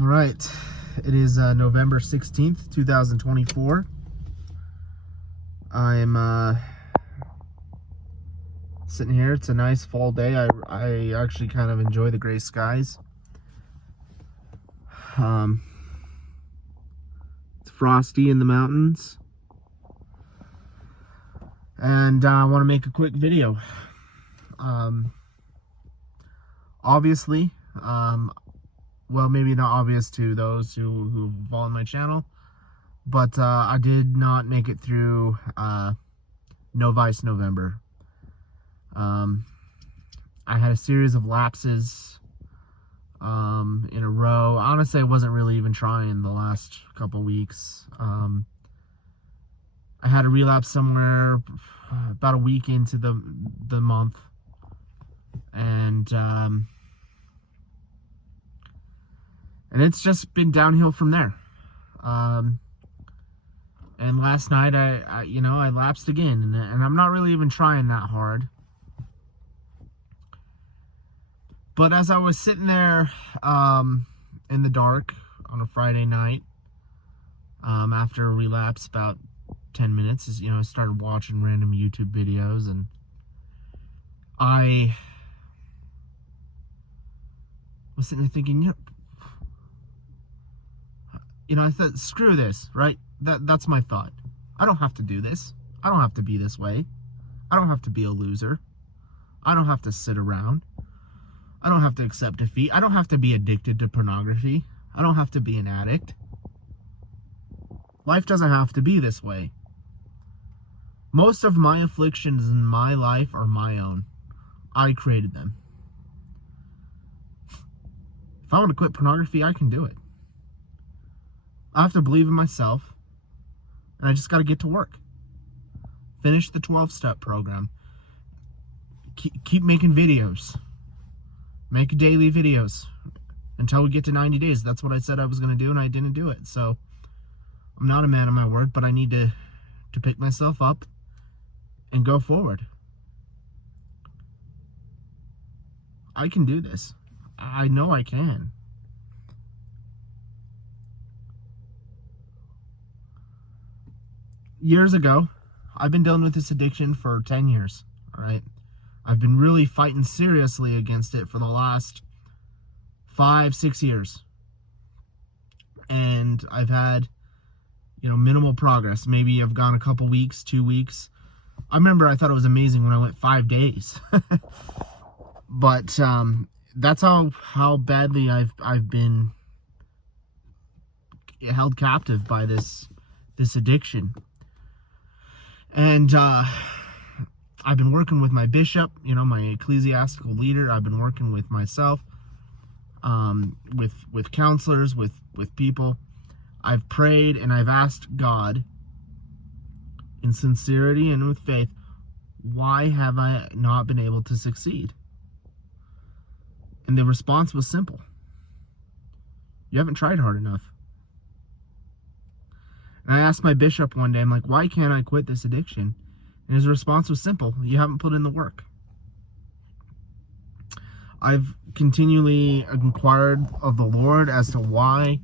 All right, it is November 16th, 2024. I'm sitting here. It's a nice fall day. I actually kind of enjoy the gray skies. It's frosty in the mountains. And I want to make a quick video. Obviously, well, maybe not obvious to those who follow my channel, but I did not make it through No Vice November. I had a series of lapses in a row. Honestly, I wasn't really even trying the last couple weeks. I had a relapse somewhere about a week into the month, and it's just been downhill from there. And last night I lapsed again, and I'm not really even trying that hard. But as I was sitting there in the dark on a Friday night, after a relapse, about 10 minutes, I started watching random YouTube videos, and I was sitting there thinking, I thought, screw this, right? That's my thought. I don't have to do this. I don't have to be this way. I don't have to be a loser. I don't have to sit around. I don't have to accept defeat. I don't have to be addicted to pornography. I don't have to be an addict. Life doesn't have to be this way. Most of my afflictions in my life are my own. I created them. If I want to quit pornography, I can do it. I have to believe in myself, and I just got to get to work. Finish the 12-step program. Keep making videos. Make daily videos until we get to 90 days. That's what I said I was going to do, and I didn't do it. So I'm not a man of my word, but I need to pick myself up and go forward. I can do this. I know I can. Years ago, I've been dealing with this addiction for 10 years, all right? I've been really fighting seriously against it for the last 5-6 years. And I've had, minimal progress. Maybe I've gone a couple weeks, 2 weeks. I remember I thought it was amazing when I went 5 days. But that's how badly I've been held captive by this addiction. And I've been working with my bishop, my ecclesiastical leader. I've been working with myself, with counselors, with people. I've prayed and I've asked God in sincerity and with faith, why have I not been able to succeed? And the response was simple. You haven't tried hard enough. And I asked my bishop one day, I'm like, why can't I quit this addiction? And his response was simple. You haven't put in the work. I've continually inquired of the Lord as to why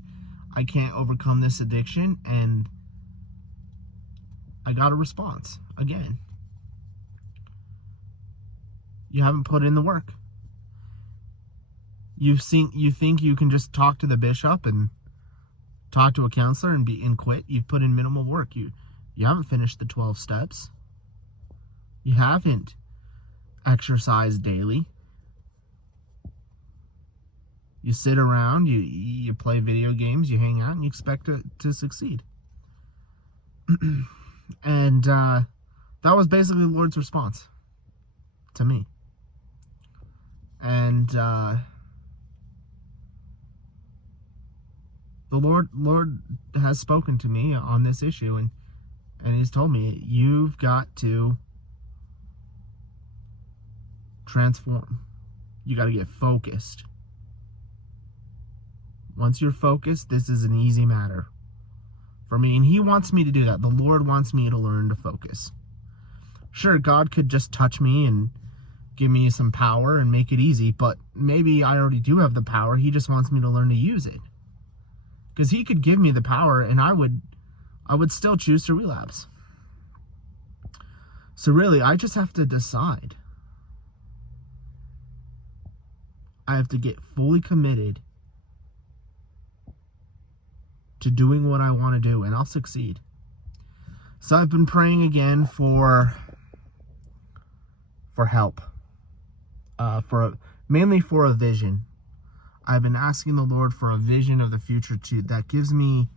I can't overcome this addiction, and I got a response again. You haven't put in the work. You think you can just talk to the bishop and talk to a counselor and quit. You've put in minimal work. You haven't finished the 12 steps. You haven't exercised daily. You sit around, you play video games, you hang out, and you expect to succeed. And that was basically the Lord's response to me. And the Lord has spoken to me on this issue, and He's told me, you've got to transform. You got to get focused. Once you're focused, this is an easy matter for me. And He wants me to do that. The Lord wants me to learn to focus. Sure, God could just touch me and give me some power and make it easy, but maybe I already do have the power. He just wants me to learn to use it. Because he could give me the power and I would still choose to relapse. So really, I just have to decide. I have to get fully committed to doing what I want to do, and I'll succeed. So I've been praying again for help, mainly for a vision. I've been asking the Lord for a vision of the future too, that gives me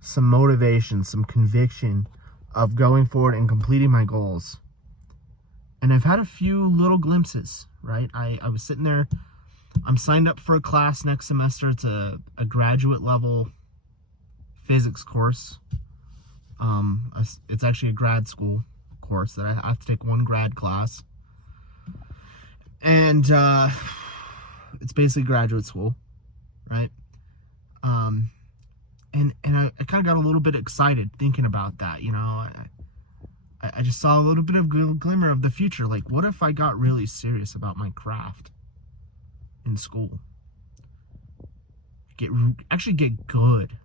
some motivation, some conviction of going forward and completing my goals. And I've had a few little glimpses, right? I was sitting there. I'm signed up for a class next semester. It's a graduate level physics course. It's actually a grad school course that I have to take one grad class. And it's basically graduate school, right? And I kind of got a little bit excited thinking about that, you know. I just saw a little bit of glimmer of the future. Like, what if I got really serious about my craft in school? Actually get good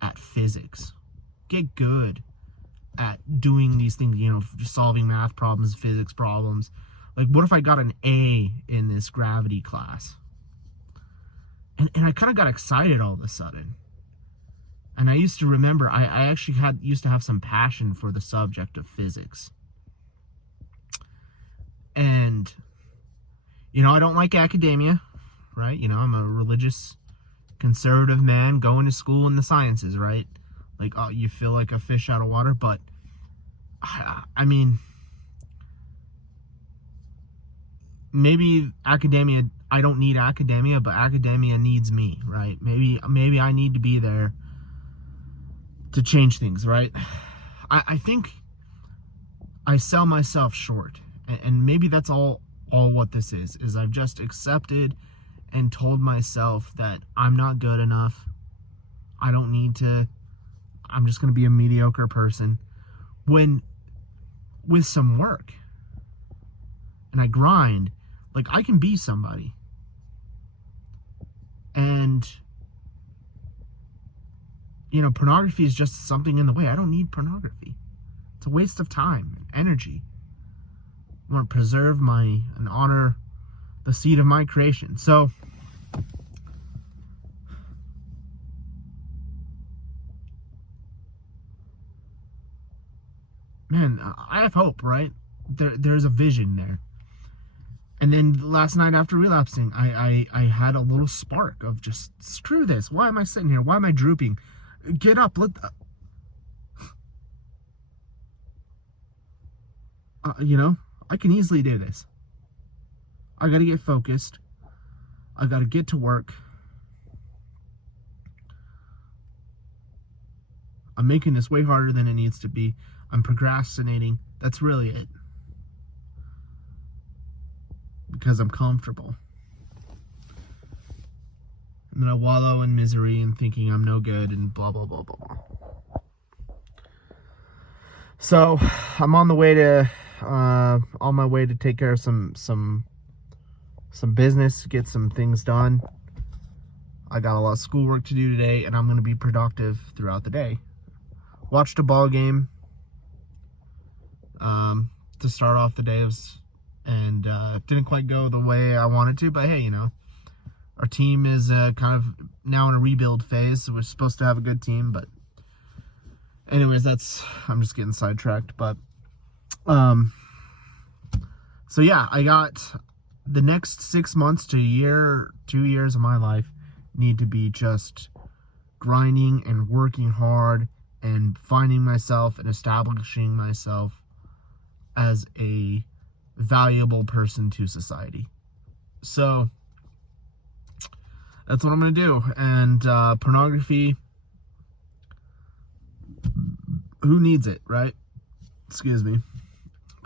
at physics. Get good at doing these things, you know, solving math problems, physics problems. Like, what if I got an A in this gravity class? And I kind of got excited all of a sudden. And I used to remember, I actually used to have some passion for the subject of physics. And, you know, I don't like academia, right? You know, I'm a religious, conservative man going to school in the sciences, right? Like, oh, you feel like a fish out of water, but, I mean, maybe academia, I don't need academia, but academia needs me, right? Maybe I need to be there to change things, right? I think I sell myself short, and maybe that's all what this is I've just accepted and told myself that I'm not good enough. I don't need to. I'm just going to be a mediocre person. When with some work and I grind, like, I can be somebody. And, you know, pornography is just something in the way. I don't need pornography. It's a waste of time and energy. I want to preserve and honor the seed of my creation. So, man, I have hope, right? There's a vision there. And then last night after relapsing, I had a little spark of just, screw this. Why am I sitting here? Why am I drooping? Get up. You know, I can easily do this. I got to get focused. I got to get to work. I'm making this way harder than it needs to be. I'm procrastinating. That's really it. Because I'm comfortable. And then I wallow in misery and thinking I'm no good and blah, blah, blah, blah, blah. So I'm on my way to take care of some business, get some things done. I got a lot of schoolwork to do today, and I'm going to be productive throughout the day. Watched a ball game to start off the day, and didn't quite go the way I wanted to, but hey, you know, our team is kind of now in a rebuild phase, so we're supposed to have a good team, but anyways, I'm just getting sidetracked, but so yeah, I got the next 6 months to a year, 2 years of my life need to be just grinding and working hard and finding myself and establishing myself as a valuable person to society. So that's what I'm going to do. And pornography, who needs it, right? Excuse me.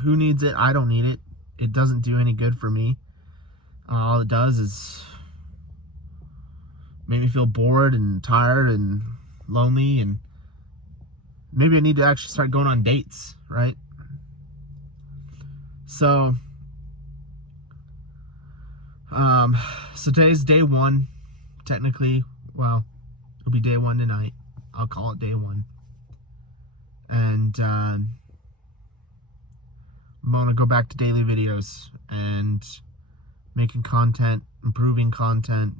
Who needs it? I don't need it. It doesn't do any good for me. All it does is make me feel bored and tired and lonely, and maybe I need to actually start going on dates, right? So today's day one, technically, Well, it'll be day one tonight. I'll call it day one. And I'm going to go back to daily videos and making content, improving content,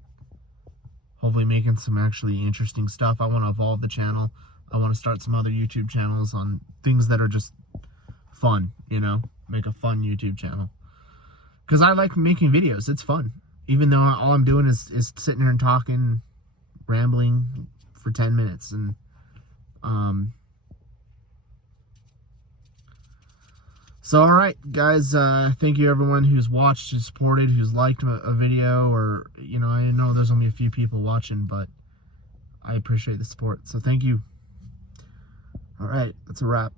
hopefully making some actually interesting stuff. I want to evolve the channel. I want to start some other YouTube channels on things that are just fun, you know, make a fun YouTube channel. Because I like making videos. It's fun. Even though all I'm doing is sitting here and talking, rambling for 10 minutes. And, so, all right, guys, thank you everyone who's watched, who's supported, who's liked a video, or, you know, I know there's only a few people watching, but I appreciate the support. So thank you. All right, that's a wrap.